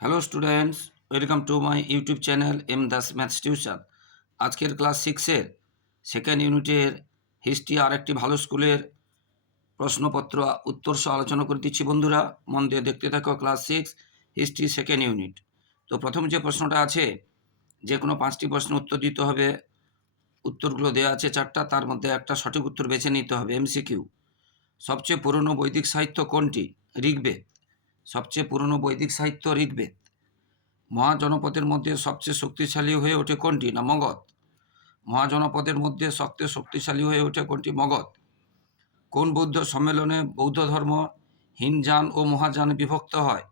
Hello students welcome to my YouTube channel M Das maths tuition আজকের class সিক্সের second ইউনিটের history আর একটি ভালো স্কুলের প্রশ্নপত্র উত্তর আলোচনা করে দিচ্ছি বন্ধুরা। মন দিয়ে দেখতে থাকো class six history second unit তো প্রথম যে প্রশ্নটা আছে, যে কোনো পাঁচটি প্রশ্ন উত্তর দিতে হবে। উত্তরগুলো দেওয়া আছে চারটা, তার মধ্যে একটা সঠিক উত্তর বেছে নিতে হবে। এমসিকিউ সবচেয়ে পুরনো বৈদিক সাহিত্য কোনটি? ঋগ্বেদ। সবচেয়ে পুরনো বৈদিক সাহিত্য ঋগ্বেদ। মহাজনপদের মধ্যে সবচেয়ে শক্তিশালী হয়ে ওঠে কোনটি? না, মগধ। মহাজনপদের মধ্যে সবচেয়ে শক্তিশালী হয়ে ওঠে কোনটি? মগধ। কোন বৌদ্ধ সম্মেলনে বৌদ্ধ ধর্ম হিনজান ও মহাযান বিভক্ত হয়?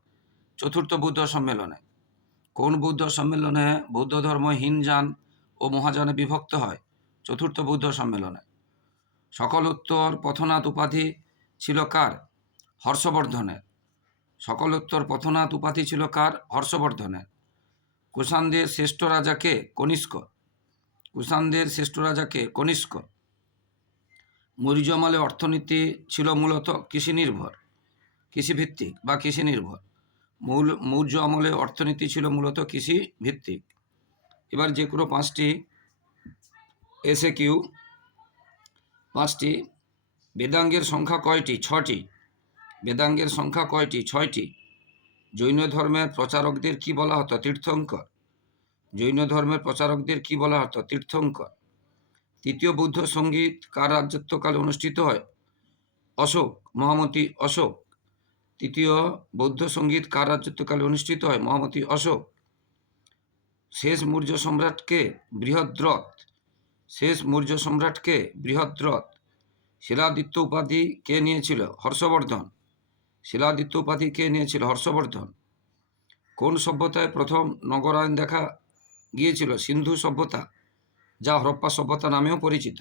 চতুর্থ বৌদ্ধ সম্মেলনে। কোন বৌদ্ধ সম্মেলনে বৌদ্ধ ধর্ম হিনজান ও মহাযানে বিভক্ত হয়? চতুর্থ বৌদ্ধ সম্মেলনে। সকল উত্তর, পথনাথ উপাধি ছিল কার? হর্ষবর্ধনের। সকলোত্তর পথনাথ উপাধি ছিল কার? হর্ষবর্ধনের। কুষাণদের শ্রেষ্ঠ রাজাকে কনিষ্ক। কুষাণদের শ্রেষ্ঠ রাজাকে কনিষ্ক। মৌর্য আমলে অর্থনীতি ছিল মূলত কৃষি নির্ভর কৃষিভিত্তিক বা কৃষি নির্ভর মূল মৌর্য আমলে অর্থনীতি ছিল মূলত কৃষি ভিত্তিক এবার যে কোনো পাঁচটি এসে কিউ পাঁচটি। বেদাঙ্গের সংখ্যা কয়টি? ছটি। বেদাঙ্গের সংখ্যা কয়টি? ছয়টি। জৈন ধর্মের প্রচারকদের কি বলা হতো? তীর্থঙ্কর। জৈন ধর্মের প্রচারকদের কি বলা হতো? তীর্থঙ্কর। তৃতীয় বৌদ্ধ সংগীত কার রাজত্বকালে অনুষ্ঠিত হয়? অশোক, মহামতি অশোক। তৃতীয় বৌদ্ধ সংগীত কার রাজত্বকালে অনুষ্ঠিত হয়? মহামতি অশোক। শেষ মৌর্য সম্রাটকে বৃহদ্রথ। শেষ মৌর্য সম্রাটকে বৃহদ্রথ। শিলাদিত্য উপাধি কে নিয়েছিল? হর্ষবর্ধন। শিলাদিত্য উপাধি কে নিয়েছিল হর্ষবর্ধন। কোন সভ্যতায় প্রথম নগরায়ণ দেখা গিয়েছিল? সিন্ধু সভ্যতা, যা হরপ্পা সভ্যতা নামেও পরিচিত।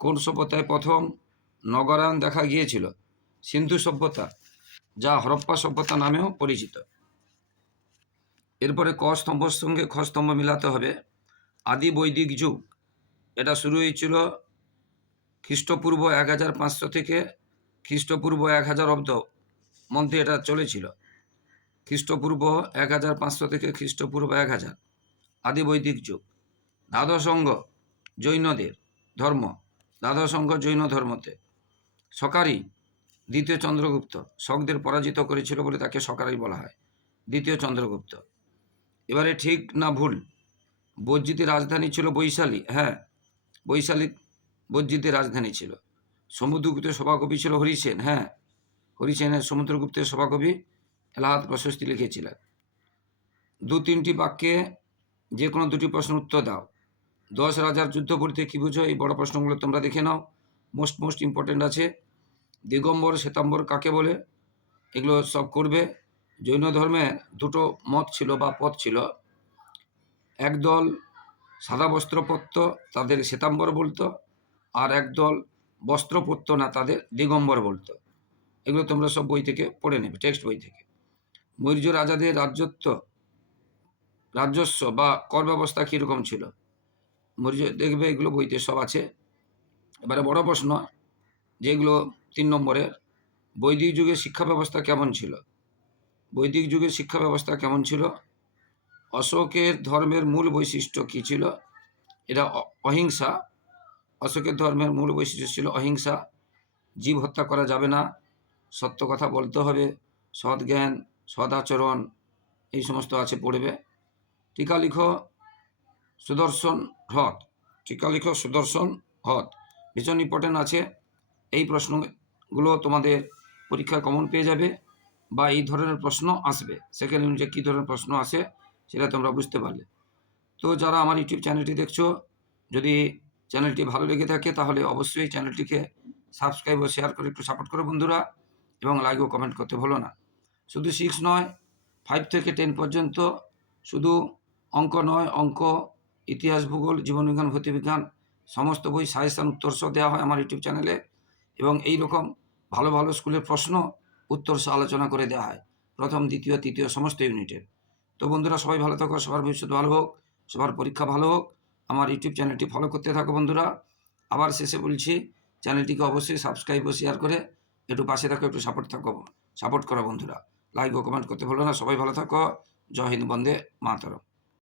কোন সভ্যতায় প্রথম নগরায়ণ দেখা গিয়েছিল? সিন্ধু সভ্যতা, যা হরপ্পা সভ্যতা নামেও পরিচিত। এরপরে ক স্তম্ভর সঙ্গে খ স্তম্ভ মিলাতে হবে। আদি বৈদিক যুগ, এটা শুরু হয়েছিল খ্রিস্টপূর্ব এক হাজার পাঁচশো থেকে খ্রিস্টপূর্ব এক হাজার অব্দ। মধ্যে এটা চলেছিল। খ্রিস্টপূর্ব এক হাজার পাঁচশো থেকে খ্রিস্টপূর্ব এক হাজার। আদি বৈদিক যুগ দ্বাদশঙ্গ জৈনদের ধর্ম। দ্বাদশঙ্গ জৈন ধর্মতে। সকারি দ্বিতীয় চন্দ্রগুপ্ত শকদের পরাজিত করেছিল বলে তাকে সকারি বলা হয়। দ্বিতীয় চন্দ্রগুপ্ত। এবারে ঠিক না ভুল? বজ্জিতের রাজধানী ছিল বৈশালী। হ্যাঁ বৈশালী বজ্জিতের রাজধানী ছিল। সমুদ্রগুপ্তের সভাকবি ছিল হরিসেন। হ্যাঁ হরিসেনের সমুদ্রগুপ্তের সভাকবি এলাহাদ প্রশস্তি লিখেছিলেন। দু তিনটি বাক্যে যে কোনো দুটি প্রশ্ন উত্তর দাও। দশ রাজার যুদ্ধ বলতে কী বুঝো? এই বড় প্রশ্নগুলো তোমরা দেখে নাও। মোস্ট মোস্ট ইম্পর্টেন্ট আছে। দিগম্বর, শ্বেতাম্বর কাকে বলে? এগুলো সব করবে। জৈন ধর্মে দুটো মত ছিল বা পথ ছিল। একদল সাদা বস্ত্র পরত, তাদের শ্বেতাম্বর বলতো, আর একদল বস্ত্র না, তাদের দিগম্বর বলতো। এগুলো তোমরা সব বই থেকে পড়ে নেবে, টেক্সট বই থেকে। মৌর্য রাজাদের রাজ্যত্ব রাজস্ব বা কর ব্যবস্থা কীরকম ছিল? মৌর্য দেখবে এগুলো বইতে সব আছে। এবারে বড় প্রশ্ন যেগুলো তিন নম্বরের, বৈদিক যুগের শিক্ষা ব্যবস্থা কেমন ছিল? বৈদিক যুগের শিক্ষা ব্যবস্থা কেমন ছিল? অশোকের ধর্মের মূল বৈশিষ্ট্য কী ছিল? এটা অহিংসা। অশোকের ধর্মের মূল বৈশিষ্ট্য ছিল অহিংসা। জীব হত্যা করা যাবে না। সত্য কথা বলতে হবে, সৎ জ্ঞান, সৎ আচরণ, এই সমস্ত আছে পড়বে। টিকা লিখো, সুদর্শন হ্রদ। টিকা লিখো, সুদর্শন হ্রদ। ভীষণ ইম্পর্টেন্ট আছে। এই প্রশ্নগুলো তোমাদের পরীক্ষায় কমন পেয়ে যাবে বা এই ধরনের প্রশ্ন আসবে। সেকেন্ড ইউনিটে কী ধরনের প্রশ্ন আসে সেটা তোমরা বুঝতে পারলে। তো যারা আমার ইউটিউব চ্যানেলটি দেখছ, যদি চ্যানেলটি ভালো লেগে থাকে তাহলে অবশ্যই চ্যানেলটিকে সাবস্ক্রাইব ও শেয়ার করে একটু সাপোর্ট করো বন্ধুরা। এবং লাইক ও কমেন্ট করতে ভুলো না। শুধু সিক্স নয় ফাইভ থেকে টেন পর্যন্ত শুধু অঙ্ক নয়, অঙ্ক, ইতিহাস, ভূগোল, জীবনবিজ্ঞান ভৌতিবিজ্ঞান সমস্ত বই সাজেশান উত্তর সহ দেওয়া হয় আমার ইউটিউব চ্যানেলে এবং এই রকম ভালো ভালো স্কুলের প্রশ্ন, উত্তর সহ আলোচনা করে দেওয়া হয়। প্রথম, দ্বিতীয়, তৃতীয় সমস্ত ইউনিটের তো বন্ধুরা, সবাই ভালো থাকো, সবার ভবিষ্যৎ ভালো হোক, সবার পরীক্ষা ভালো হোক। আমার ইউটিউব চ্যানেলটি ফলো করতে থাকো বন্ধুরা। আবার শেষে বলছি চ্যানেলটিকে অবশ্যই সাবস্ক্রাইব ও শেয়ার করে একটু পাশে থাকো, একটু সাপোর্ট থাকো সাপোর্ট করো বন্ধুরা। লাইক ও কমেন্ট করতে ভুলো না। সবাই ভালো থাকো। জয় হিন্দ, বন্দে মাতরম।